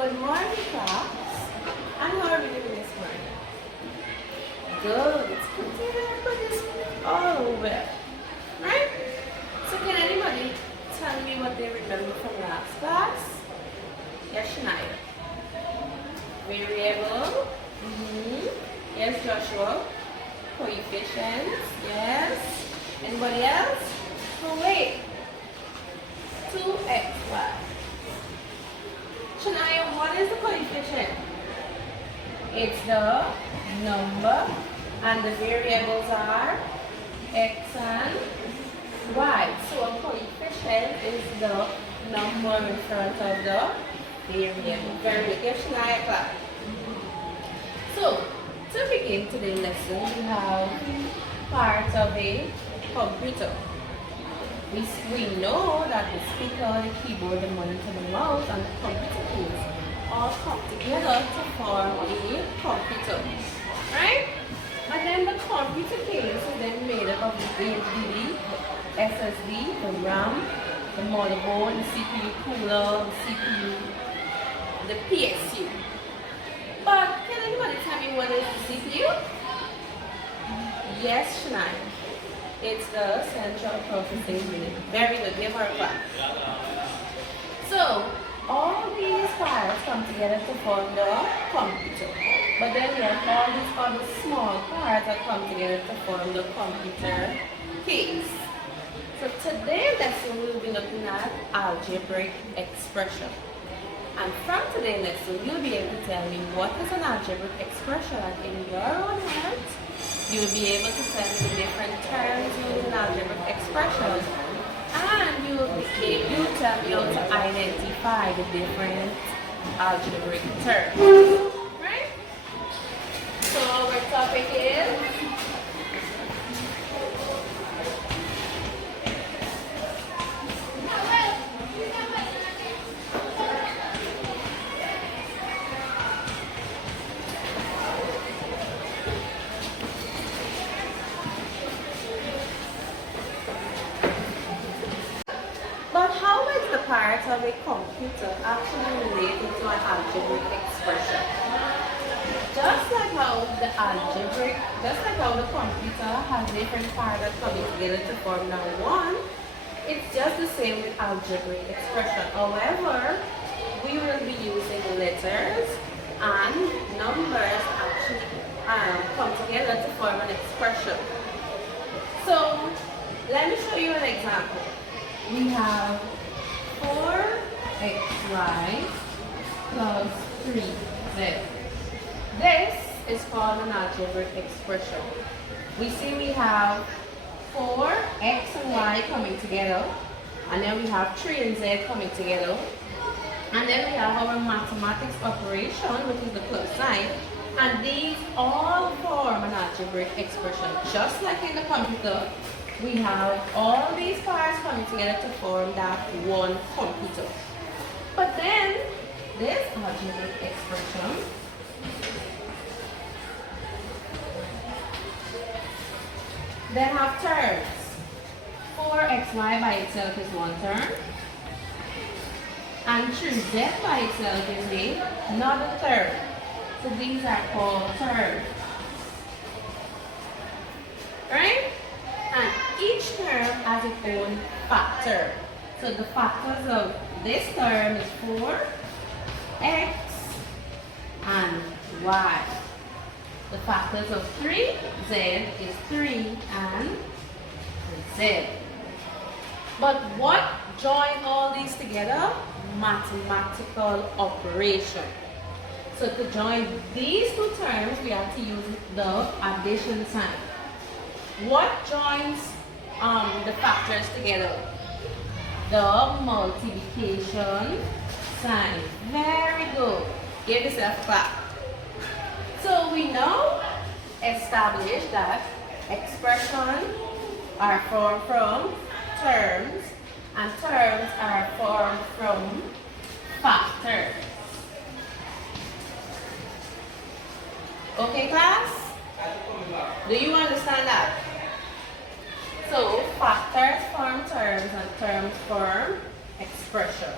Good morning, class. And how are we doing this morning? Good. It's good to hear everybody's all over. Right? So can anybody tell me what they remember from last class? Yes, Shania. Variable. Yes, Joshua. Coefficients. Yes. Anybody else? Oh, wait. 2xy. Shania, what is the coefficient? It's the number, and the variables are x and y. So a coefficient is the number in front of the variable. Very good. Give Shania a clap. So, to begin today's lesson, we have part of a computer. We know that the speaker, the keyboard, the monitor, the mouse, and the computer keys all come together to form a computer, right? And then the computer case is then made up of the HDD, the SSD, the RAM, the motherboard, the CPU cooler, the CPU, the PSU. But can anybody tell me what is the CPU? Yes, Shania. It's the central processing unit. Very good. Give her a clap. So, all these parts come together to form the computer. But then we have all these other small parts that come together to form the computer case. So today's lesson we'll be looking at algebraic expression. And from today's lesson, you'll be able to tell me what is an algebraic expression, and in your own words, you'll be able to tell me the different terms used in algebraic expressions, and you'll tell me how to identify the different algebraic terms. Right? So our topic is parts of a computer actually related to an algebraic expression. Just like how the computer has different parts that come together to form now one, it's just the same with algebraic expression. However, we will be using letters and numbers actually come together to form an expression. So, let me show you an example. We have 4xy plus 3z. This is called an algebraic expression. We see we have 4x and y coming together, and then we have 3 and z coming together, and then we have our mathematics operation, which is the plus sign, and these all form an algebraic expression. Just like in the computer, we have all these parts coming together to form that one computer. But then, this algebraic expression then have terms. 4xy by itself is one term, and 3z by itself is another term. So these are called terms. Right? And each term has its own factor. So the factors of this term is 4x and y. The factors of 3z is 3 and z. But what join all these together? Mathematical operation. So to join these two terms, we have to use the addition sign. What joins the factors together? The multiplication sign. Very good. Give yourself a clap. So we now establish that expressions are formed from terms, and terms are formed from factors. Okay, class? Do you understand that? So, factors form terms and terms form expression.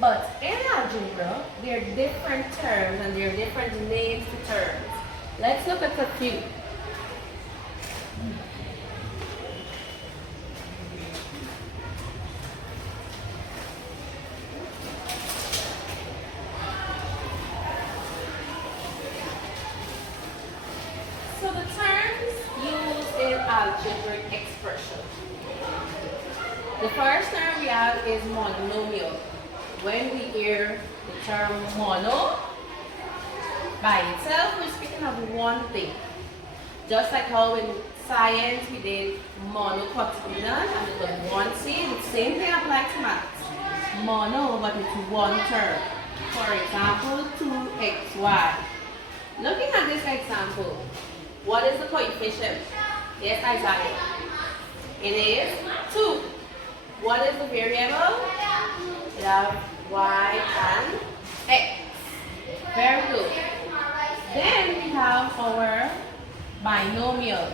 But in algebra, algebra, there are different terms and there are different names to terms. Let's look at a few. So the terms used in algebraic expression. The first term we have is monomial. When we hear the term mono, by itself we're speaking of one thing. Just like how in science we did monocotyledon and it was one seed, the same thing applies to maths. Mono, but it's one term. For example, 2xy. Looking at this example, what is the coefficient? Yes, Isaiah. It is 2. What is the variable? We have y and x. Very good. Then we have our binomial.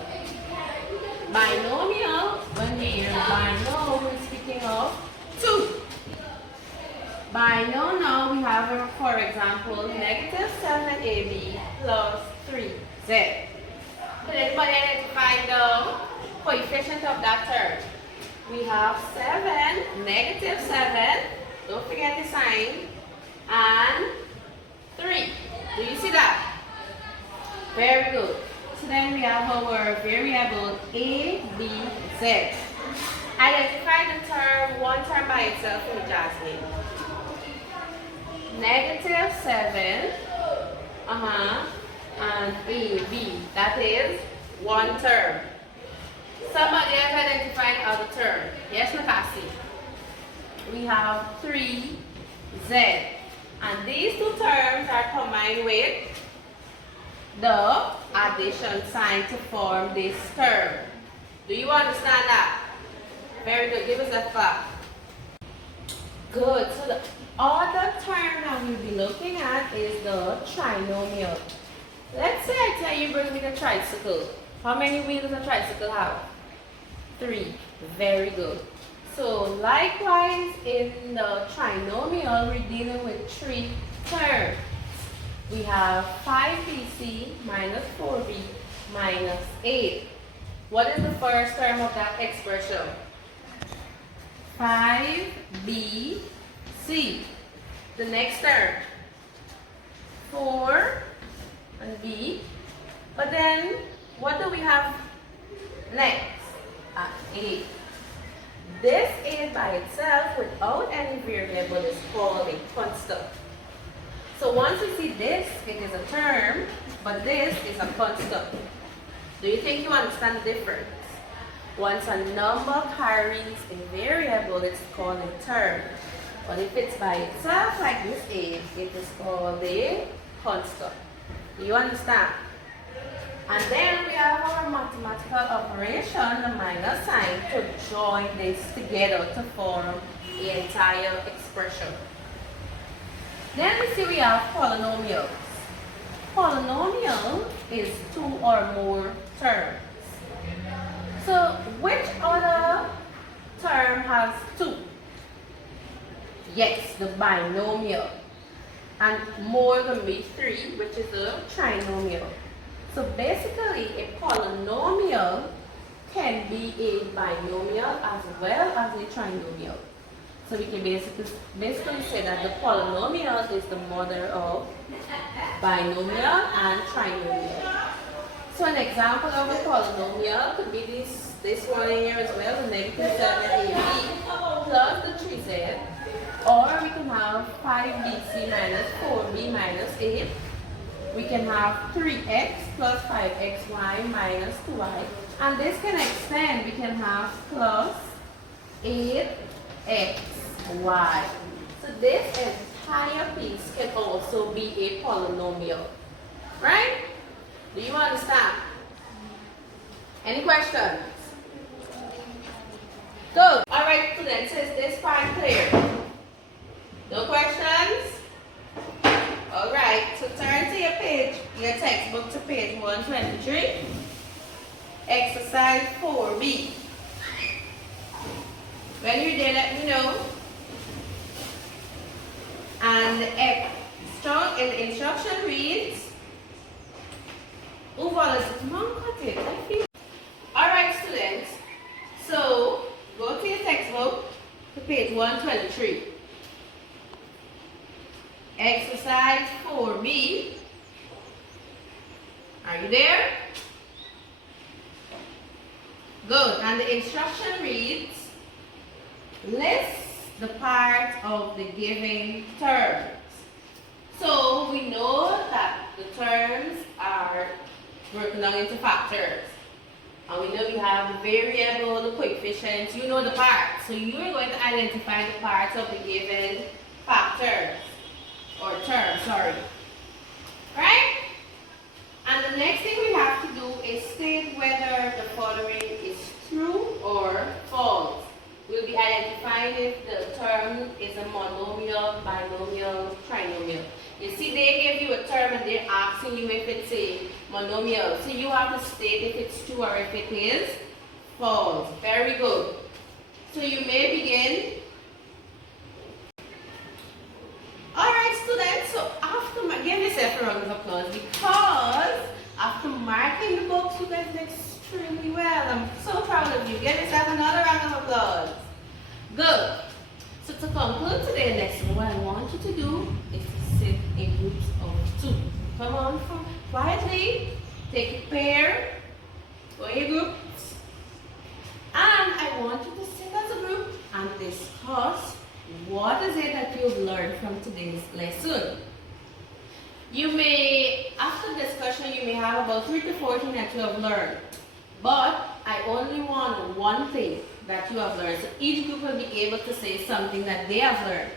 Binomial, when we hear binomial, we're speaking of 2. Binomial, we have, for example, negative 7ab plus 3z. Could anybody identify the coefficient of that term? We have 7, negative 7, don't forget the sign, and 3. Do you see that? Very good. So then we have our variable a, b, z. Identify the term, one term by itself for Jasmine. Negative 7, and a, b. That is one term. Somebody else identified other term. Yes, Nakasi. We have 3z. And these two terms are combined with the addition sign to form this term. Do you understand that? Very good. Give us a clap. Good. So the other term that we'll be looking at is the trinomial. Let's say I tell you bring me the tricycle. How many wheels does a tricycle have? 3. Very good. So likewise in the trinomial we're dealing with 3 terms. We have 5bc minus 4b minus 8. What is the first term of that expression? 5bc. The next term, 4 and b. But then, what do we have next? 8. This 8 by itself, without any variable, is called a constant. So once we see this, it is a term, but this is a constant. Do you think you understand the difference? Once a number carries a variable, it's called a term. But if it's by itself, like this 8, it is called a constant. Do you understand? And then we have our mathematical operation, the minus sign, to join this together to form the entire expression. Then we see we have polynomials. Polynomial is 2 or more terms. So which other term has 2? Yes, the binomial. And more can be 3, which is a trinomial. So basically, a polynomial can be a binomial as well as a trinomial. So we can basically say that the polynomial is the mother of binomial and trinomial. So an example of a polynomial could be this one here as well, the negative 7ab plus the 3z. Or we can have 5bc minus 4b minus 8. We can have 3x plus 5xy minus 2y. And this can extend. We can have plus 8xy. So this entire piece can also be a polynomial. Right? Do you understand? Any questions? Good. Alright, students, is this part clear? No questions? Alright, so turn to your page, your textbook to page 123. Exercise 4B. When you're there, let me know. And the instruction reads, Alright students, so go to your textbook to page 123. Exercise 4B. Are you there? Good. And the instruction reads, list the parts of the given terms. So we know that the terms are broken down into factors. And we know we have the variable, the coefficients, you know the parts. So you are going to identify the parts of the given factors, or terms, sorry. Right? And the next thing we have to do is state whether the following is true or false. We'll be identifying if the term is a monomial, binomial, trinomial. You see, they gave you a term and they're asking you if it's a monomial. So you have to state if it's true or if it is false. Very good. So you may begin. Alright students, so after, give yourself a round of applause because after marking the books, you guys did extremely well. I'm so proud of you. Give yourself another round of applause. Good. So to conclude today's lesson, what I want you to do is to sit in groups of 2. Come on, quietly, take a pair, go in your groups, and I want you to sit as a group and discuss what is it that you've learned from today's lesson. You may, after discussion, you may have about 3 to 4 things that you have learned. But I only want one thing that you have learned. So each group will be able to say something that they have learned.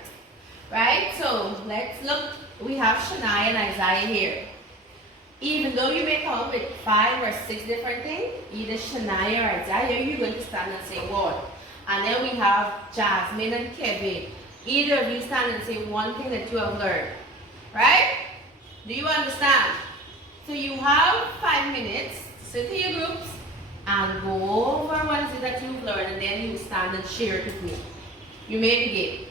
Right? So let's look. We have Shania and Isaiah here. Even though you may come up with 5 or 6 different things, either Shania or Isaiah, you're going to stand and say one. And then we have Jasmine and Kevin. Either of you stand and say one thing that you have learned. Right? Do you understand? So you have 5 minutes to sit in your groups and go over what is it that you've learned, and then you stand and share it with me. You may begin.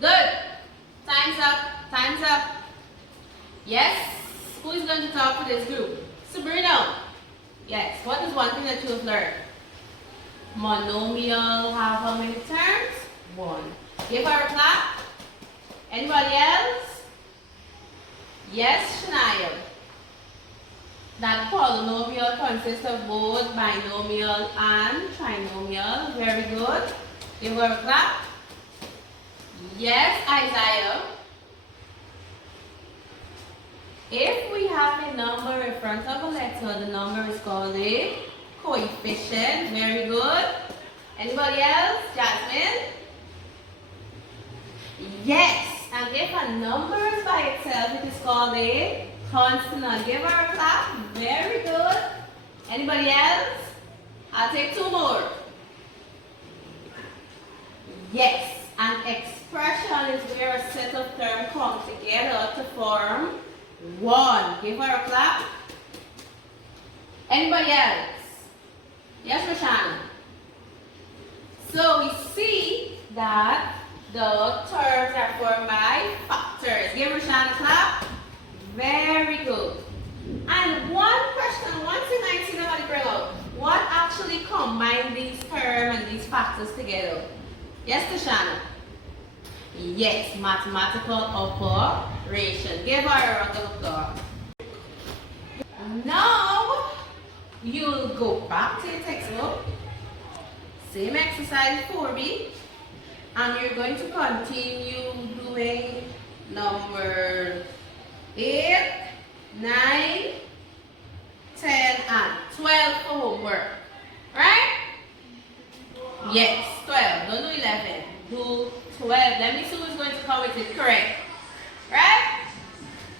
Good. Time's up. Time's up. Yes? Who is going to talk to this group? Sabrina. Yes. What is one thing that you've learned? Monomial have how many terms? 1. Give her a clap. Anybody else? Yes, Shania. That polynomial consists of both binomial and trinomial. Very good. Give her a clap. Yes, Isaiah. If we have a number in front of a letter, the number is called a coefficient. Very good. Anybody else? Jasmine? Yes. And if a number is by itself, it is called a consonant. Give her a clap. Very good. Anybody else? I'll take 2 more. Yes. An expression is where a set of terms come together to form one. Give her a clap. Anybody else? Yes, Roshana. So we see that the terms are formed by factors. Give Roshana a clap. Very good. And one question, one thing I see nobody bring up. What actually combine these terms and these factors together? Yes, Tashana? Yes, mathematical operation. Give her a round of applause. Now, you'll go back to your textbook. Same exercise 4B. And you're going to continue doing number 8, 9, 10, and 12 for homework. Right? Yes, 12. Don't do 11. Do 12. Let me see who's going to come with it correct. Right?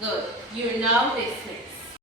Good. You're now dismissed.